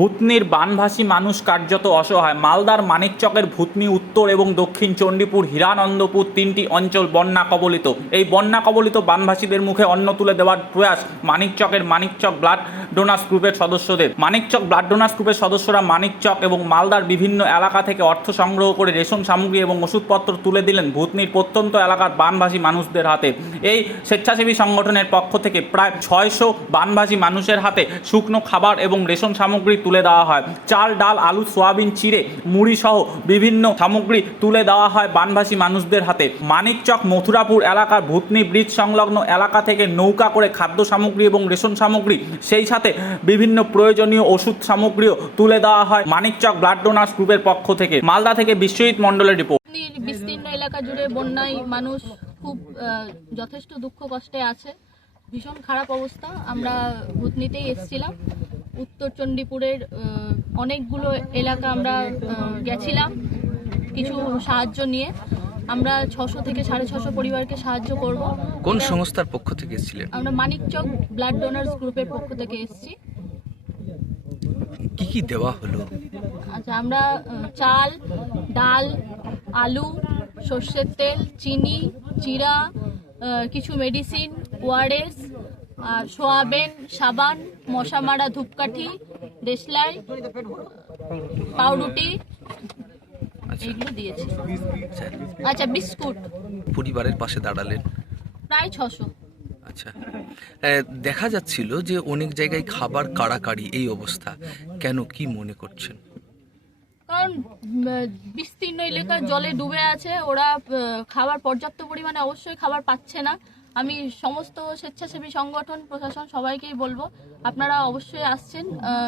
ভূতনির বানভাসী মানুষ কার্যত অসহায়। মালদার মানিকচকের ভূতনি উত্তর এবং দক্ষিণ চণ্ডীপুর, হীরানন্দপুর তিনটি অঞ্চল বন্যা কবলিত। এই বন্যা কবলিত বানভাসীদের মুখে অন্ন তুলে দেওয়ার প্রয়াস মানিকচকের মানিকচক ব্লাড ডোনার্স গ্রুপের সদস্যদের। মানিকচক ব্লাড ডোনার্স গ্রুপের সদস্যরা মানিকচক এবং মালদার বিভিন্ন এলাকা থেকে অর্থ সংগ্রহ করে রেশন সামগ্রী এবং ওষুধপত্র তুলে দিলেন ভূতনির প্রত্যন্ত এলাকার বানভাসী মানুষদের হাতে। এই স্বেচ্ছাসেবী সংগঠনের পক্ষ থেকে প্রায় ছয়শো বানভাসী মানুষের হাতে শুকনো খাবার এবং রেশন সামগ্রী তুলে দেওয়া হয়। চাল, ডাল, আলু, সোয়াবিন, চিড়ে, মুড়ি সহ বিভিন্ন সামগ্রী তুলে দেওয়া হয় বানভাসী মানুষদের হাতে। মানিকচক, মথুরাপুর এলাকার ভূতনি ব্রিজ সংলগ্ন এলাকা থেকে নৌকা করে খাদ্য সামগ্রী এবং রেশন সামগ্রী, সেই সাথে বিভিন্ন প্রয়োজনীয় ওষুধ সামগ্রীও তুলে দেওয়া হয় মানিকচক ব্লাড ডোনার্স গ্রুপের পক্ষ থেকে। মালদা থেকে বিশ্বজিৎ মণ্ডলের রিপোর্ট। বিস্তীর্ণ এলাকা জুড়ে বন্যায় মানুষ খুব যথেষ্ট দুঃখ কষ্টে আছে। ভীষণ খারাপ অবস্থা। আমরা ভূতনিতেই এসেছিলাম। উত্তর চণ্ডীপুরের অনেকগুলো এলাকা আমরা গেছিলাম কিছু সাহায্য নিয়ে। আমরা ছশো থেকে সাড়ে ছশো পরিবারকে সাহায্য করব। কোন সংস্থার পক্ষ থেকে এসেছিলেন? আমরা মানিকচক ব্লাড ডোনার্স গ্রুপের পক্ষ থেকে এসেছি। কি কি দেওয়া হলো? আচ্ছা আমরা চাল ডাল আলু সর্ষের তেল চিনি জিরা কিছু মেডিসিন ওয়ারেস সোয়াবিন সাবান মশা মারা ধূপকাঠি দেশলাই পাউরুটি আচ্ছা। দিয়েছি। আচ্ছা আচ্ছা বিস্কুট। পরিবারের পাশে দাঁড়ালেন? প্রায় ছশো। আচ্ছা। দেখা যাচ্ছিল যে অনেক জায়গায় খাবার কাড়াকাড়ি এই অবস্থা। কেন কি মনে করছেন? কারণ বিস্তীর্ণ এলাকা জলে ডুবে আছে। ওরা খাবার পর্যাপ্ত পরিমাণে অবশ্যই খাবার পাচ্ছে না। আমি সমস্ত স্বেচ্ছাসেবী সংগঠন, প্রশাসন সবাইকেই বলব, আপনারা অবশ্যই আসছেন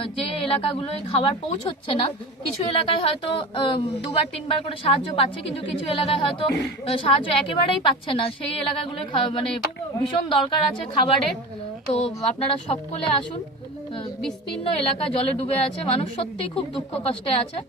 যে এলাকাগুলোয় খাবার পৌঁছচ্ছে না, কিছু এলাকায় হয়তো দুবার, তিনবার করে সাহায্য পাচ্ছে, কিন্তু কিছু এলাকায় হয়তো সাহায্য একেবারেই পাচ্ছে না। সেই এলাকাগুলোয় খা- মানে ভীষণ দরকার আছে খাবারের। তো আপনারা সকলে আসুন বিস্তীর্ণ এলাকা জলে ডুবে আছে, মানুষ সত্যিই খুব দুঃখ কষ্টে আছে।